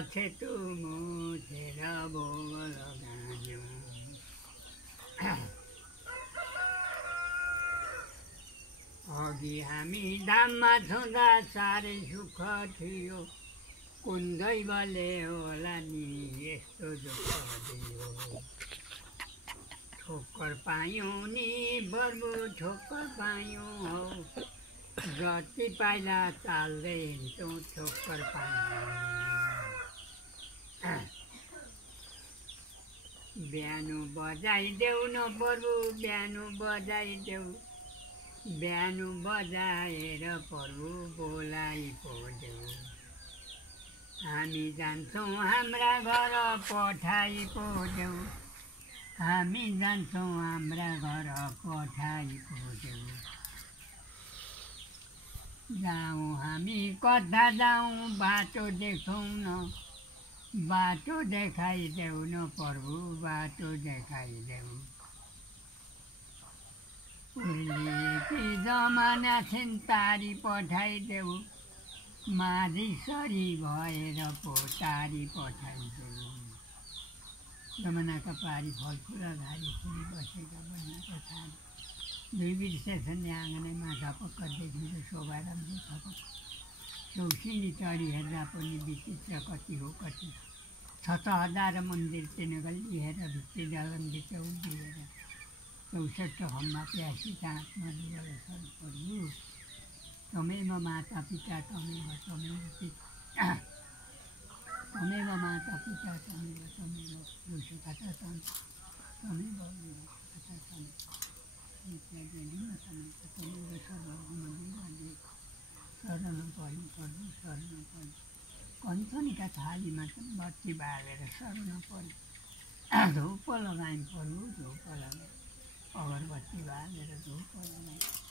अछेतु मुछेर भोग लगायौँ। अघि हामी धाममा छँदा साह्रै सुख थियो, कुन दैवले होला नि यस्तो दुःख दियो। ठोक्कर पायौँ नि बरु ठोक्कर पायौँ हौ, जति पाइला चाल्दै हिँड्छौँ ठोक्कर पायौँ। बिहान बजाइदेऊ न बरु बिहान बजाइदेऊ, बिहान बजाएर प्रभु बोलाइ पो देऊ। हामी जान्छौँ हाम्रा घर पठाइ पो देऊ, हामी जान्छौँ हाम्रा घर पठाइ पो देऊ। जाउँ हामी कता जाउँ बाटो देखाउँ न, बाटो देखाइदेऊ न प्रभु बाटो देखाइदेऊ। उर्लिएकी जमाना छिन् तारी पठाइदेऊ, माझीसरी भएर पो तारी पठाइदेऊ। जमानाका पारी फलफुला घारी फुली बसेका बन्नेका छन्, दुई बिर्सेछन् आँगनैमा झपक्क देखिन्छ शोभा राम्रो थपक्क। चौसिनी चढी हेर्दा पनि विचित्र कति हो कति, 6,000 मन्दिर तीन गल्ली हेर भित्री जलनभित्र उभिएर। 64 खम्बा प्यासी चाँचमा दिएर सर्वप्रभु, तमेव माता पिता तमेव पिता, तमेव माता पिता तमेव पुरुषोत्तम तमेव तमेव सर्वभूमदेवादेव। शरण पर्नु प्रभु शरण पर्नु, कञ्चनीका थालीमा बत्ती बालेर शरण पर्नु। धूप लगायौँ प्रभु धूप लगायौँ, अगरबत्ती बालेर धूप लगायौँ।